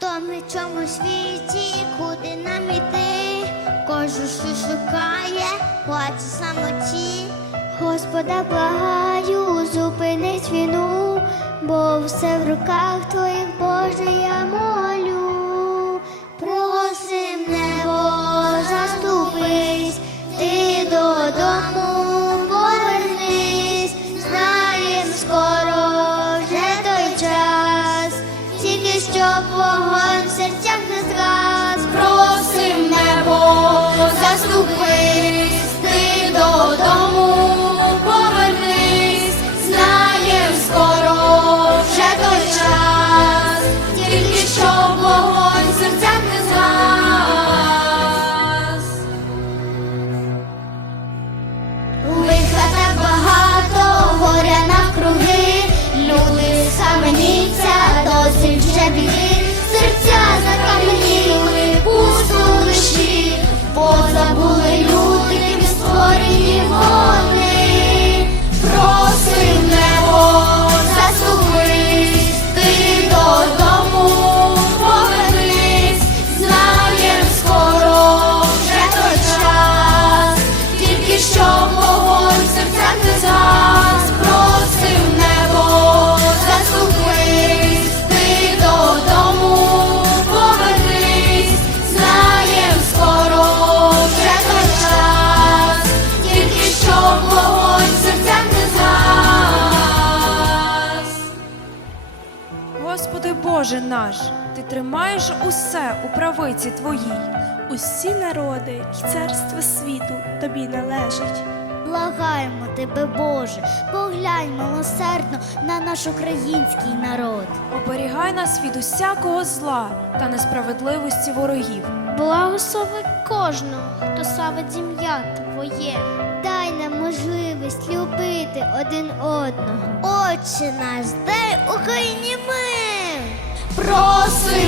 Тому чому світі, куди нам іти, кожен що шукає, плаче самоті. Господа благаю, зупинить війну, бо все в руках твоїх, Боже, я молю. Щоб вогонь в серцях не згас. Позабули люди, ким створені вони. Просим небо, заступись, ти додому повернись, знаєм скоро вже той час, тільки що вогонь в не згас, Боже наш, ти тримаєш усе у правиці твоїй. Усі народи й царства світу тобі належать. Благаємо тебе, Боже, поглянь милосердно на наш український народ. Оберігай нас від усякого зла та несправедливості ворогів. Благослови кожного, хто славить ім'я Твоє. Дай нам можливість любити один одного. Отче наш, дай Україні мир. Просим